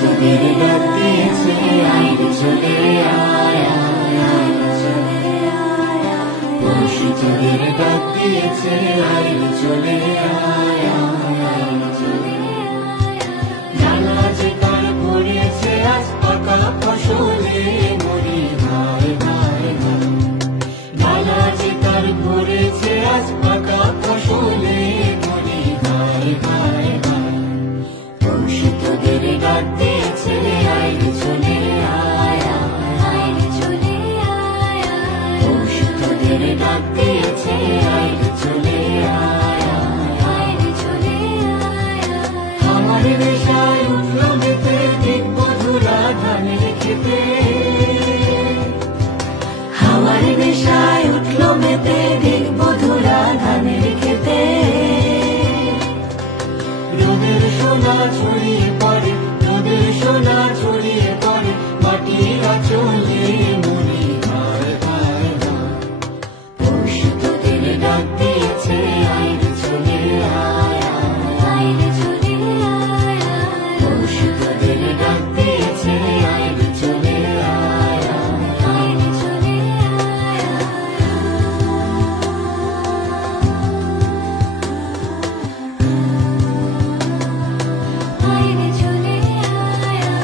তোদের ডাক দিয়েছে আইরে চলে আয়া, আইরে চলে আয়া, পরশু তোদের ডাক দিয়েছে আইরে চলে আয়া, আইরে চলে আয়া। ডালা যে তার ভরিয়েছে আজ পাকা ফসলে মরি ভাই ভাই ভাই, ডালা যে তার ভরেছে আজ পাকা ফসলে মরি ভাই ভাই ভাই। পরশু তোদের ডাক দিয়েছে আইরে চলে আয়া, আইরে চলে আয়া, পরশু তোদের ডাক দিয়েছে আইরে চলে আয়া, আইরে চলে আয়া। আমার নেশায় উঠল মেতে দিকবধুরা ধানের খেতে, আমার নেশায় উঠল মেতে দিকবধুরা ধানের খেতে। রোদের সোনা ছড়িয়ে পড়ে, রোদের সোনা ছড়িয়ে পড়ে মাটির আঁচলে মরি ভাই ভাই ভাই। পরশু তোদের ডাক দিয়েছে আইরে চলে আয়া, আইরে চলে আয়া, পরশু তোদের ডাক দিয়েছে আইরে চলে আয়া, আইরে চলে আয়া। আইরে চলে আয়া,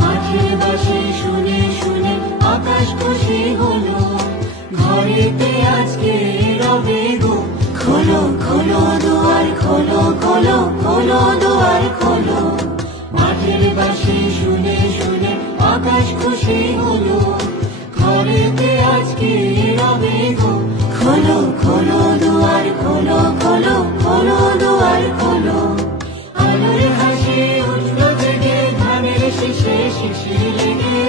মাঠের বাঁশি শুনে শুনে আকাশ খুশি হলো, ঘরেতে আজকে রবে গো। খোলো খোলো দুয়ার খোলো, খোলো খোলো দুয়ার খোলো। মাঠের বাঁশি শুনে শুনে আকাশ খুশি হলো, ঘরেতে আজকে রবে গো। খোলো খোলো দুয়ার খোলো, খোলো খোলো দুয়ার খোলো। আলোর হাসি উঠল জেগে ধানের শীষে শিশির লেগে,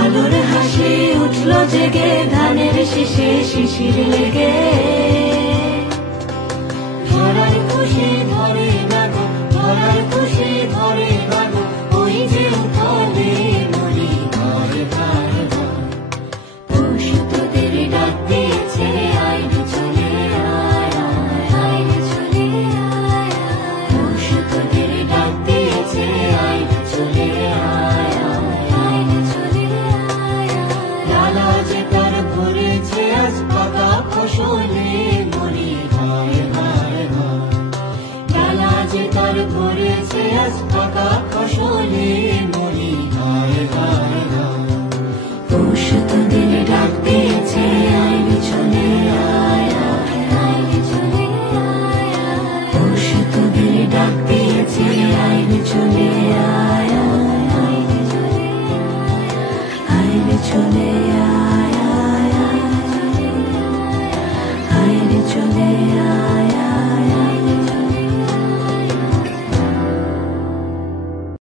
আলোর হাসি উঠল জেগে ধানের শীষে শিশির লেগে। ধরার খুশি ধরে না গো, ধরার খুশি ধরে না গো, ওই যে উঠলে মরি ভাই ভাই ভাই। পরশু তোদের ডাক দিয়েছে আইরে চলে আয়া, আইরে চলে আয়া, পরশু তোদের ডাক দিয়েছে আইরে চলে আয়া, আইরে চলে আয়া। ডালা যে তার ভরেছে আজ পাকা ফসলে মরি ভাই ভাই ভাই, ডালা যে তার ভরেছে আজ পাকা ফসলে মরি ভাই ভাই ভাই। পরশু তোদের ডাক দিয়েছে আইরে চলে আয়া, আইরে চলে আয়া, পরশু তোদের ডাক দিয়েছে আইরে চলে আয়া, আইরে চলে আয়া, আইরে চলে আয়া।